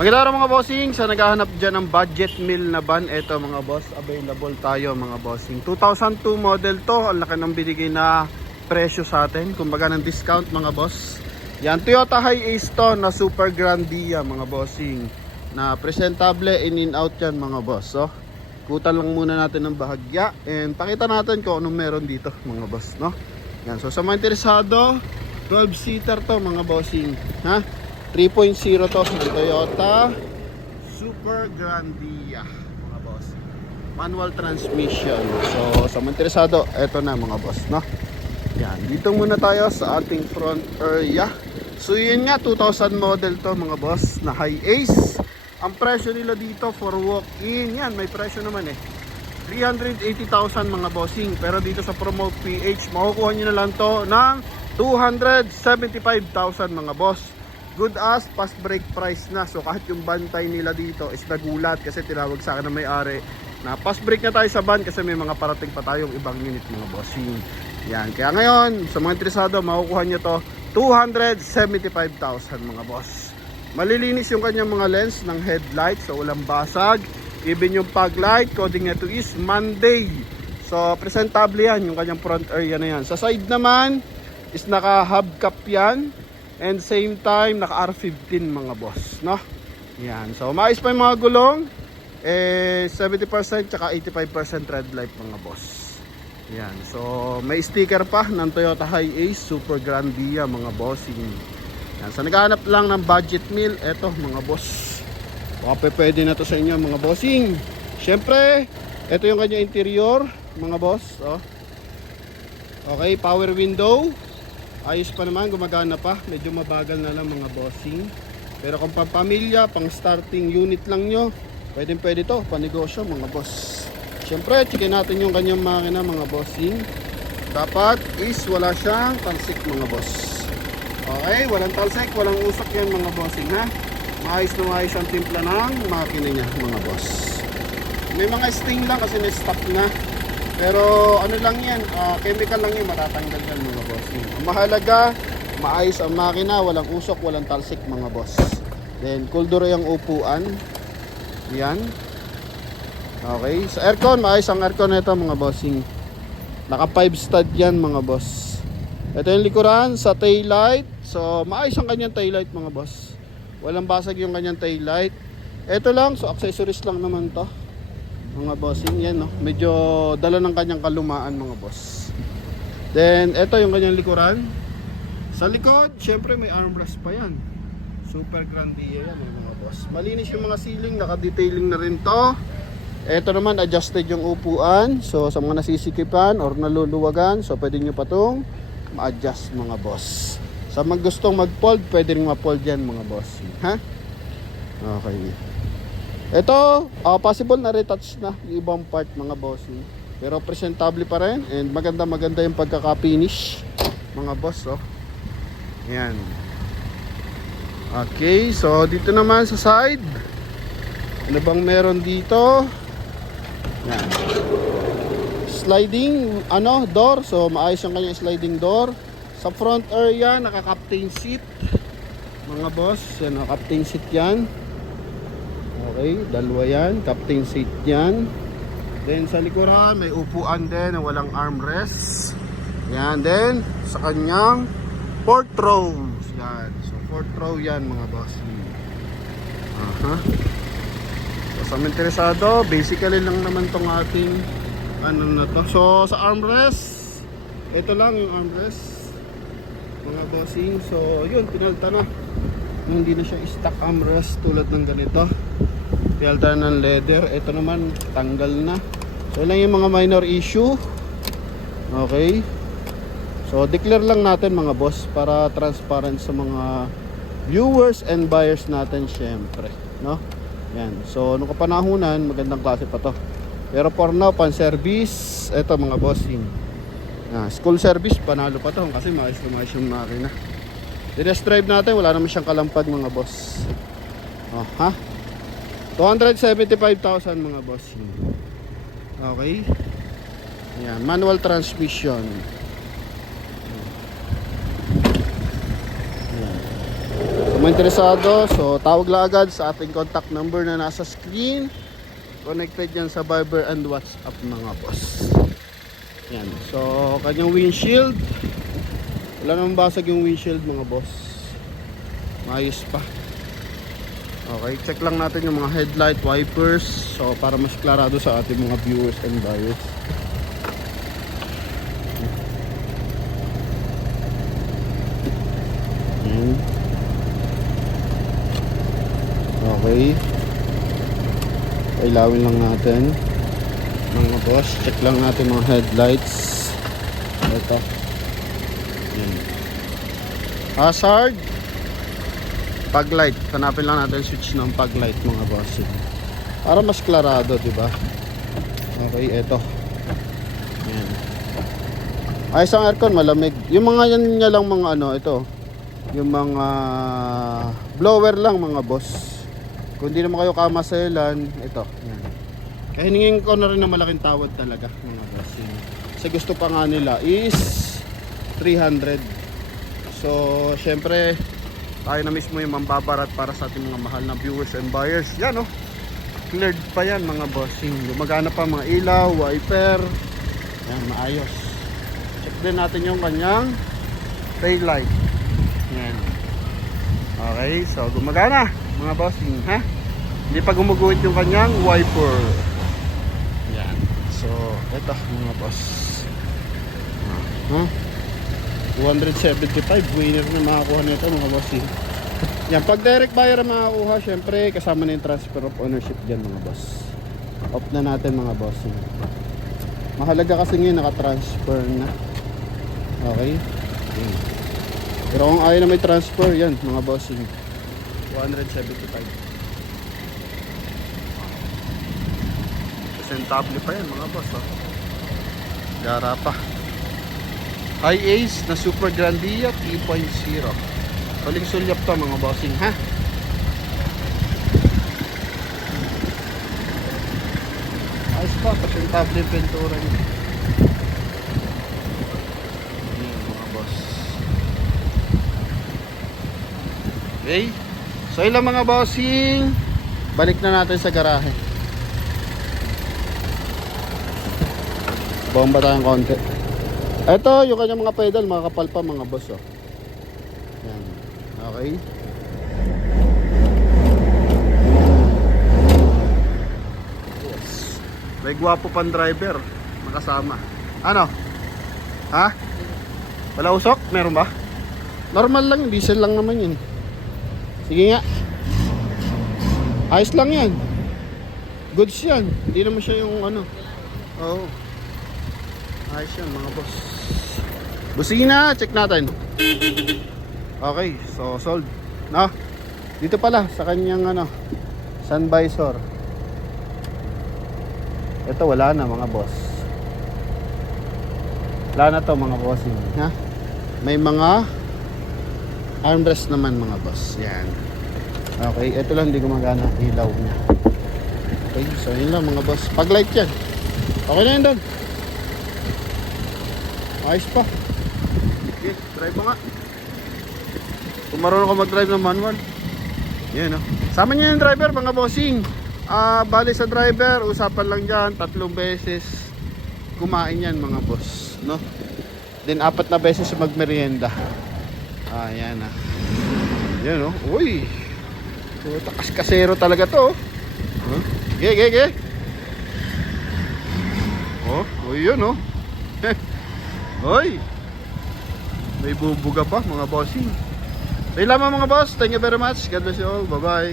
Magandang araw mga bossing. Sa naghahanap dyan ng budget meal na van, eto mga boss, available tayo mga bossing. 2002 model to. Ang laki ng binigay na presyo sa atin, kumbaga ng discount mga boss. Yan, Toyota Hiace to na Super Grandia mga bossing, na presentable, in and out yan mga boss. So kutan lang muna natin ng bahagya and pakita natin kung anong meron dito mga boss, no? Yan, so sa mga interesado, 12-seater to mga bossing, ha? 3.0 to, Toyota Super Grandia mga boss, manual transmission. So sa mga interesado, eto na mga boss, no? Yan, dito muna tayo sa ating front area. So yun nga, 2000 model to mga boss na Hiace. Ang presyo nila dito for walk-in, yan may presyo naman 380,000 mga bossing. Pero dito sa Promote PH, makukuha nyo na lang to ng 275,000 mga boss. Good as past break price na. So kahit yung bantay nila dito is nagulat kasi tinawag sa akin na may-ari na past break na tayo sa van kasi may mga parating pa tayong ibang unit mga bossing. Yan, kaya ngayon sa mga interesado, makukuha nyo to 275,000 mga boss. Malilinis yung kanyang mga lens ng headlight, so walang basag. Even yung fog light, coding nito is Monday. So presentable yan yung kanyang front area na yan. Sa side naman is naka hubcap yan. And same time, naka R15 mga boss, no? Yan. So, maayos pa yung mga gulong. 70% tsaka 85% red light mga boss. Yan. So, may sticker pa ng Toyota Hiace Super Grandia mga bossing. Yan. So, naghahanap lang ng budget meal. Eto mga boss. Baka pwede na to sa inyo mga bossing. Siyempre, eto yung kanya interior mga boss. Oh. Okay, power window. Ayos pa naman, gumagana pa. Medyo mabagal na lang mga bossing. Pero kung pampamilya, pang starting unit lang nyo, pwede to, panegosyo mga boss. Siyempre, checkin natin yung kanyang makina mga bossing. Dapat is wala siyang talsik mga boss. Okay, walang talsik, walang usok yan mga bossing, ha. Maayos na maayos ang timpla ng makina niya mga boss. May mga sting lang kasi na-stop na. Pero ano lang yan, chemical lang yan, matatanggal yan mga boss. Ang mahalaga, maayos ang makina, walang usok, walang talsik mga boss. Then kulduro yung upuan. Yan. Okay, sa aircon, maayos ang aircon nito mga bossing. Naka 5 stud yan mga boss. Ito yung likuran sa tail light. So maayos ang kanyang tail light mga boss. Walang basag yung kanyang tail light. Ito lang, so accessories lang naman to mga bossing, yan no. Medyo dala ng kanyang kalumaan mga boss. Then ito yung kanyang likuran. Sa likod, syempre may armrest pa yan. Super Grandia yan mga boss. Malinis yung mga ceiling, naka-detailing na rin to. Ito naman adjusted yung upuan. So sa mga nasisikipan or naluluwagan, so pwede nyo pa tong ma-adjust mga boss. Sa mga gustong mag-fold, pwede rin ma-fold yan mga boss, ha? Okay. Ito, possible na retouch na yung ibang part mga bossing. Pero presentable pa rin and maganda yung pagkaka-finish mga boss, oh. Yan. Okay, so dito naman sa side. Ano bang meron dito? Yan. Sliding door. So maayos yung kanyang sliding door. Sa front area, naka-captain seat mga boss. Yan, naka-captain seat yan. Okay, dalawa yan, captain seat yan. Then sa likuran may upuan din na walang armrest. Yan, then sa kanyang 4th row. Yan, so 4th row yan mga boss. So sa mga interesado, basically lang naman tong ating ano na to. So sa armrest, ito lang yung armrest mga bossing. So yun, pinalta na. Hindi na siya stock armrest tulad ng ganito. Pinalta ng leather. Ito naman tanggal na. So lang yung mga minor issue. Okay. So declare lang natin mga boss para transparent sa mga viewers and buyers natin syempre, no? Yan. So nung kapanahunan, magandang klase pa to. Pero for now, pan service, ito mga bossing. School service, panalo pa to kasi maayos na maayos yung makina. I-test drive natin, wala naman siyang kalampag mga boss. Oh, ha? 275,000 mga boss. Okay. Yan, manual transmission. Yan. So, mga interesado, so tawag lang agad sa ating contact number na nasa screen. Connected yan sa Viber and WhatsApp mga boss. Yan. So kanyang windshield, wala namang basag yung windshield mga boss. Maayos pa. Okay, check lang natin yung mga headlight, wipers, so para mas klarado sa ating mga viewers and buyers. Okay, ilawin lang natin mga boss. Check lang natin mga headlights. Ito. Yan. Hazard, fog light. Hanapin lang natin switch ng fog light mga boss para mas klarado, di ba? Okay, ito. Yan. Ayos ang aircon, malamig. Yung mga yan niya lang mga ano, ito. Yung mga blower lang mga boss. Kung di naman kayo kamaselan, ito. Yan. Kaya hiningin ko na rin ng malaking tawad talaga mga boss. Kasi gusto pa nga nila is 300. So, syempre, tayo na mismo yung mambabarat para sa ating mga mahal na viewers and buyers. Yan, oh. Cleared pa yan mga bossing. Gumagana pa mga ilaw, wiper. Yan, maayos. Check din natin yung kanyang tail light. Yan. Okay, so gumagana mga bossing, ha? Hindi pa gumuguhit yung kanyang wiper. Yan. So, ito mga boss. 275 winner na makakuha nito mga bossing. Yan, pag direct buyer ang makakuha, syempre kasama na yung transfer of ownership dyan mga boss. Off na natin mga bossing. Mahalaga kasi ngayon naka-transfer na. Okay? Okay. Pero kung ayaw na may transfer, yan mga bossing, 275. Presentable pa yan mga boss, oh. Gara pa. High Ace na Super Grandia 3.0. Paling sulyap to mga bossing, ha? Ayos pa, presentable yung pintura niya. Yan mga boss. Okay, so ilang mga bossing, balik na natin sa garahe. Bomba tayong konti. Ito yung kanyang mga pedal, mga kapal pa mga boss, oh. Yan. Okay. Yes. May gwapo pang driver makasama. Ano? Ha? Wala usok? Meron ba? Normal lang, diesel lang naman yun. Sige nga. Ayos lang yan. Goods yan. Hindi naman siya yung ano. Oo. Ayos yan mga boss. Busina, check natin. Okay, so sold. No? Dito pala sa kanyang ano, sun visor. Ito wala na mga boss. Wala na to mga bossing, ha? May mga armrest naman mga boss. Yan. Okay, ito lang hindi gumagana ilaw niya. Okay, so yun lang mga boss. Pag light yan. Okay na yun doon. Ayos pa. Okay, drive mo nga. Kung marunong ka mag-drive ng manual. Yan, no? Sama niyo yung driver mga bossing. Bali sa driver, usapan lang dyan 3 beses kumain yan mga boss, no? Then 4 na beses magmerienda. Yan na. Yan, no? Uy, takas kasero talaga to. Ge. Oh, yun, no? Hoy, may bubuga pa mga bossing. Tayo lamang mga boss. Thank you very much. God bless you all. Bye bye.